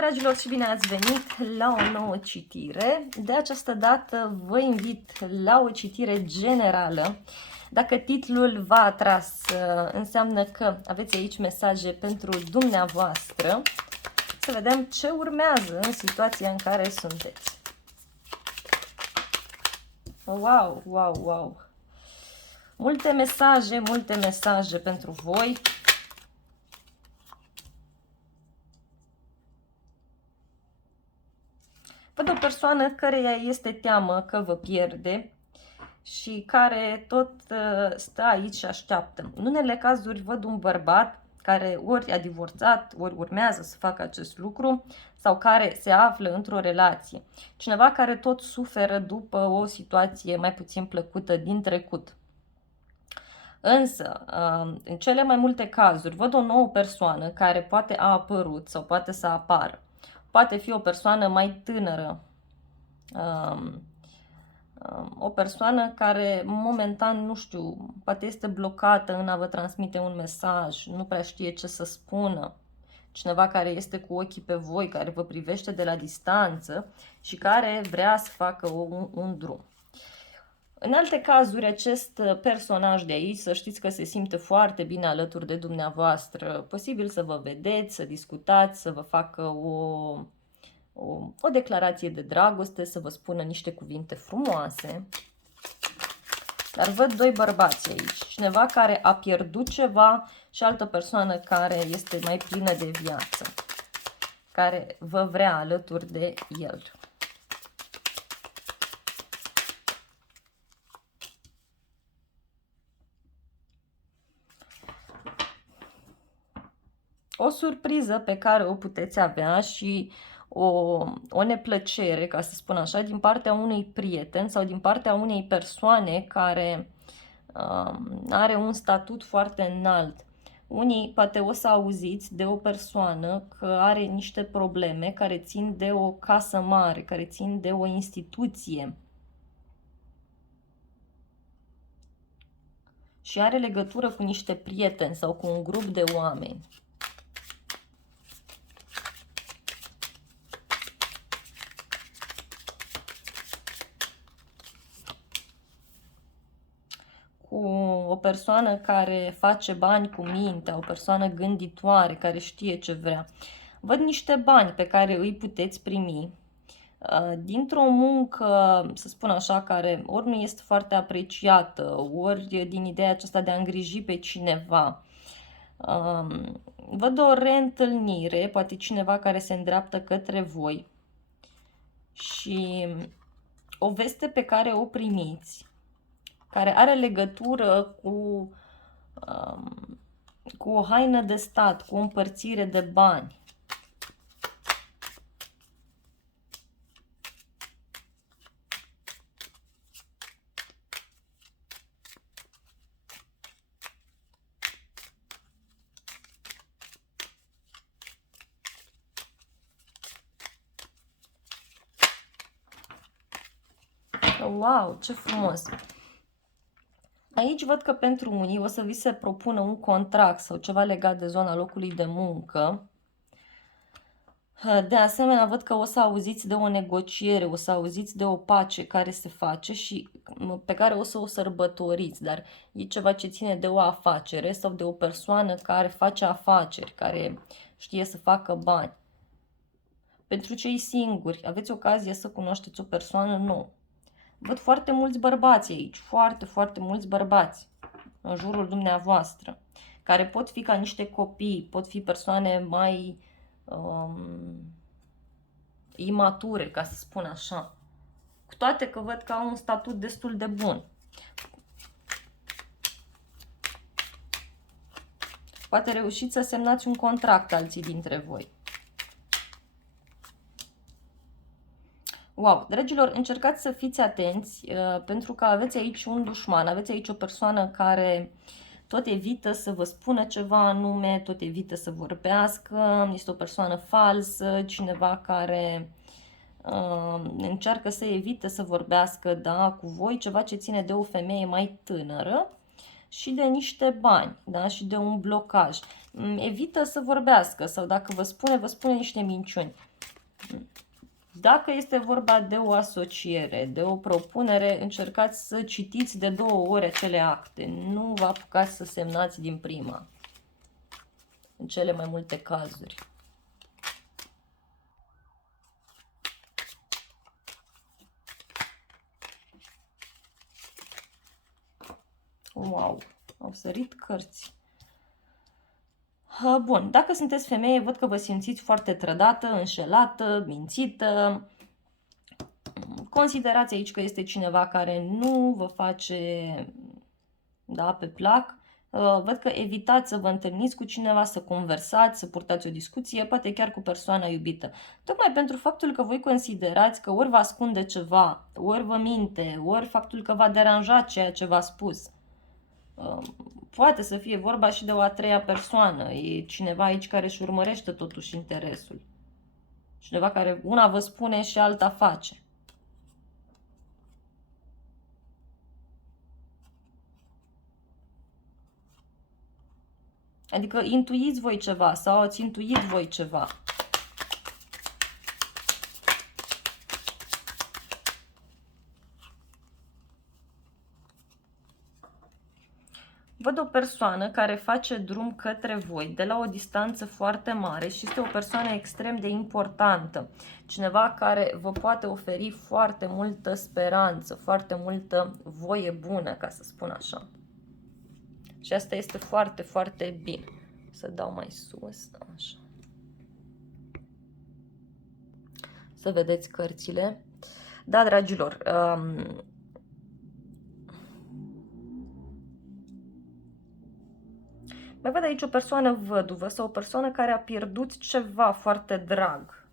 Dragilor, și bine ați venit la o nouă citire. De această dată vă invit la o citire generală. Dacă titlul v-a atras, înseamnă că aveți aici mesaje pentru dumneavoastră. Să vedem ce urmează în situația în care sunteți. Wow, wow, wow! Multe mesaje pentru voi. Văd o persoană căreia este teamă că vă pierde și care tot stă aici și așteaptă. În unele cazuri văd un bărbat care ori a divorțat, ori urmează să facă acest lucru sau care se află într-o relație. Cineva care tot suferă după o situație mai puțin plăcută din trecut. Însă, în cele mai multe cazuri, văd o nouă persoană care poate a apărut sau poate să apară. Poate fi o persoană mai tânără, o persoană care momentan, nu știu, poate este blocată în a vă transmite un mesaj, nu prea știe ce să spună. Cineva care este cu ochii pe voi, care vă privește de la distanță și care vrea să facă un drum. În alte cazuri, acest personaj de aici, să știți că se simte foarte bine alături de dumneavoastră. Posibil să vă vedeți, să discutați, să vă facă o declarație de dragoste, să vă spună niște cuvinte frumoase. Dar văd doi bărbați aici. Cineva care a pierdut ceva și altă persoană care este mai plină de viață, care vă vrea alături de el. O surpriză pe care o puteți avea și o neplăcere, ca să spun așa, din partea unui prieten sau din partea unei persoane care are un statut foarte înalt. Unii poate o să auziți de o persoană că are niște probleme care țin de o casă mare, care țin de o instituție. Și are legătură cu niște prieteni sau cu un grup de oameni. Cu o persoană care face bani cu mintea, o persoană gânditoare, care știe ce vrea. Văd niște bani pe care îi puteți primi dintr-o muncă, să spun așa, care ori nu este foarte apreciată, ori din ideea aceasta de a îngriji pe cineva. Văd o reîntâlnire, poate cineva care se îndreaptă către voi și o veste pe care o primiți, care are legătură cu o haină de stat, cu o împărțire de bani. Wow, ce frumos! Aici văd că pentru unii o să vi se propună un contract sau ceva legat de zona locului de muncă. De asemenea, văd că o să auziți de o negociere, o să auziți de o pace care se face și pe care o să o sărbătoriți, dar e ceva ce ține de o afacere sau de o persoană care face afaceri, care știe să facă bani. Pentru cei singuri, aveți ocazia să cunoașteți o persoană nouă. Văd foarte mulți bărbați aici, foarte mulți bărbați în jurul dumneavoastră, care pot fi ca niște copii, pot fi persoane mai imature, ca să spun așa. Cu toate că văd că au un statut destul de bun. Poate reușiți să semnați un contract alții dintre voi. Wow, dragilor, încercați să fiți atenți pentru că aveți aici un dușman, aveți aici o persoană care tot evită să vă spună ceva anume, tot evită să vorbească, este o persoană falsă, cineva care încearcă să evite să vorbească, da, cu voi, ceva ce ține de o femeie mai tânără și de niște bani, da? Și de un blocaj. Evită să vorbească sau dacă vă spune niște minciuni. Dacă este vorba de o asociere, de o propunere, încercați să citiți de 2 ori acele acte. Nu vă apucați să semnați din prima. În cele mai multe cazuri. Wow, au sărit cărți. Bun, dacă sunteți femeie, văd că vă simțiți foarte trădată, înșelată, mințită. Considerați aici că este cineva care nu vă face, da, pe plac. Văd că evitați să vă întâlniți cu cineva, să conversați, să purtați o discuție, poate chiar cu persoana iubită. Tocmai pentru faptul că voi considerați că ori vă ascunde ceva, ori vă minte, ori faptul că v-a deranjat ceea ce v-a spus. Poate să fie vorba și de o a treia persoană. E cineva aici care își urmărește totuși interesul. Cineva care una vă spune și alta face. Adică intuiți voi ceva sau ați intuit voi ceva. Văd o persoană care face drum către voi de la o distanță foarte mare și este o persoană extrem de importantă. Cineva care vă poate oferi foarte multă speranță, foarte multă voie bună, ca să spun așa. Și asta este foarte, foarte bine. Să dau mai sus, așa. Să vedeți cărțile. Da, dragilor, mai văd aici o persoană văduvă sau o persoană care a pierdut ceva foarte drag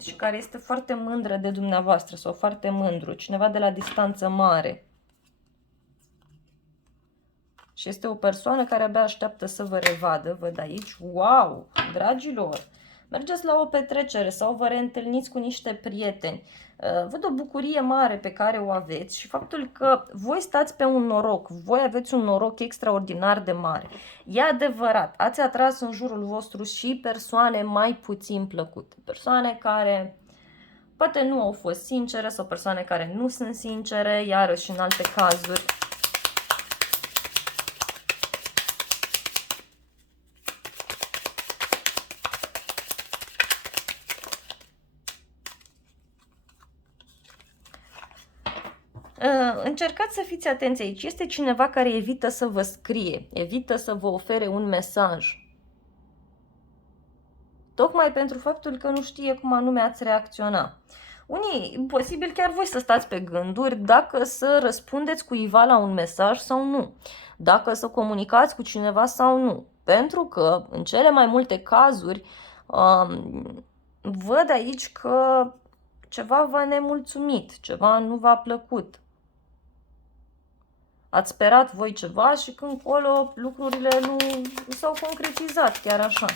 și care este foarte mândră de dumneavoastră sau foarte mândru, cineva de la distanță mare. Și este o persoană care abia așteaptă să vă revadă, văd aici. Wow, dragilor! Mergeți la o petrecere sau vă reîntâlniți cu niște prieteni. Văd o bucurie mare pe care o aveți și faptul că voi stați pe un noroc, voi aveți un noroc extraordinar de mare. E adevărat, ați atras în jurul vostru și persoane mai puțin plăcute, persoane care poate nu au fost sincere sau persoane care nu sunt sincere, iarăși în alte cazuri. Încercați să fiți atenți aici. Este cineva care evită să vă scrie, evită să vă ofere un mesaj. Tocmai pentru faptul că nu știe cum anume ați reacționa. Unii, posibil chiar voi să stați pe gânduri dacă să răspundeți cuiva la un mesaj sau nu. Dacă să comunicați cu cineva sau nu. Pentru că, în cele mai multe cazuri, văd aici că ceva v-a nemulțumit, ceva nu v-a plăcut. Ați sperat voi ceva și când colo lucrurile nu s-au concretizat chiar așa.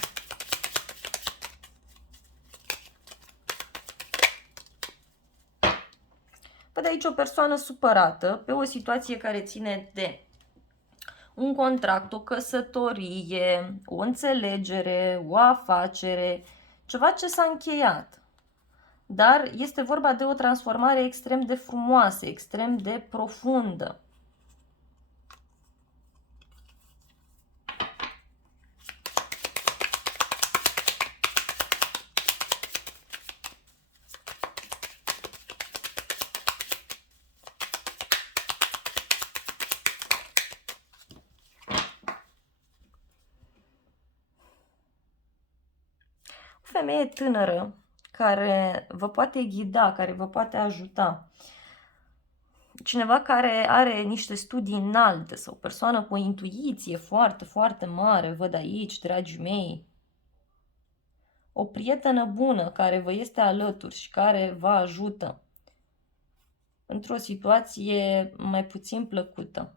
Văd aici o persoană supărată pe o situație care ține de un contract, o căsătorie, o înțelegere, o afacere, ceva ce s-a încheiat. Dar este vorba de o transformare extrem de frumoasă, extrem de profundă. O femeie tânără care vă poate ghida, care vă poate ajuta. Cineva care are niște studii înalte sau o persoană cu o intuiție foarte, foarte mare, văd aici, dragii mei. O prietenă bună care vă este alături și care vă ajută într-o situație mai puțin plăcută.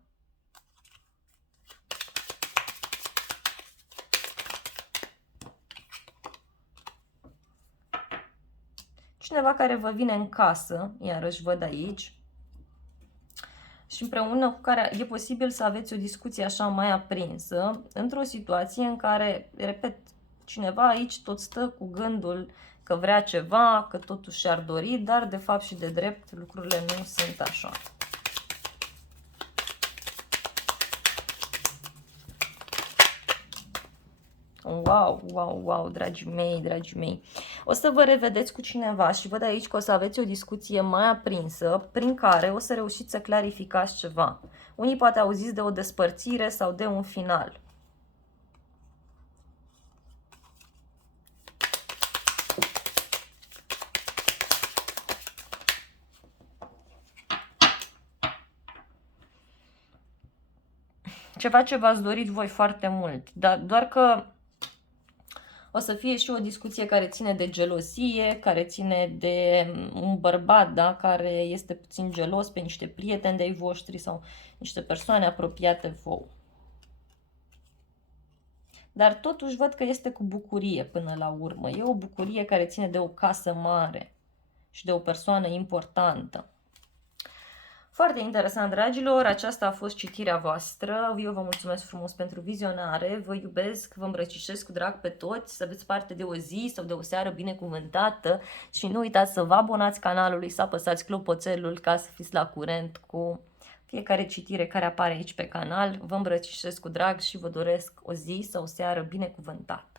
Cineva care vă vine în casă, iarăși văd aici, și împreună cu care e posibil să aveți o discuție așa mai aprinsă, într-o situație în care, repet, cineva aici tot stă cu gândul că vrea ceva, că totuși și-ar dori, dar de fapt și de drept lucrurile nu sunt așa. Wow, wow, wow, dragii mei, dragii mei. O să vă revedeți cu cineva și văd aici că o să aveți o discuție mai aprinsă, prin care o să reușiți să clarificați ceva. Unii poate auziți de o despărțire sau de un final. Ceva ce v-ați dorit voi foarte mult, dar doar că o să fie și o discuție care ține de gelosie, care ține de un bărbat, da, care este puțin gelos pe niște prieteni de-ai voștri sau niște persoane apropiate vouă. Dar totuși văd că este cu bucurie până la urmă. E o bucurie care ține de o casă mare și de o persoană importantă. Foarte interesant, dragilor, aceasta a fost citirea voastră. Eu vă mulțumesc frumos pentru vizionare, vă iubesc, vă îmbrățișez cu drag pe toți, să aveți parte de o zi sau de o seară binecuvântată și nu uitați să vă abonați canalului, să apăsați clopoțelul ca să fiți la curent cu fiecare citire care apare aici pe canal. Vă îmbrățișez cu drag și vă doresc o zi sau o seară binecuvântată.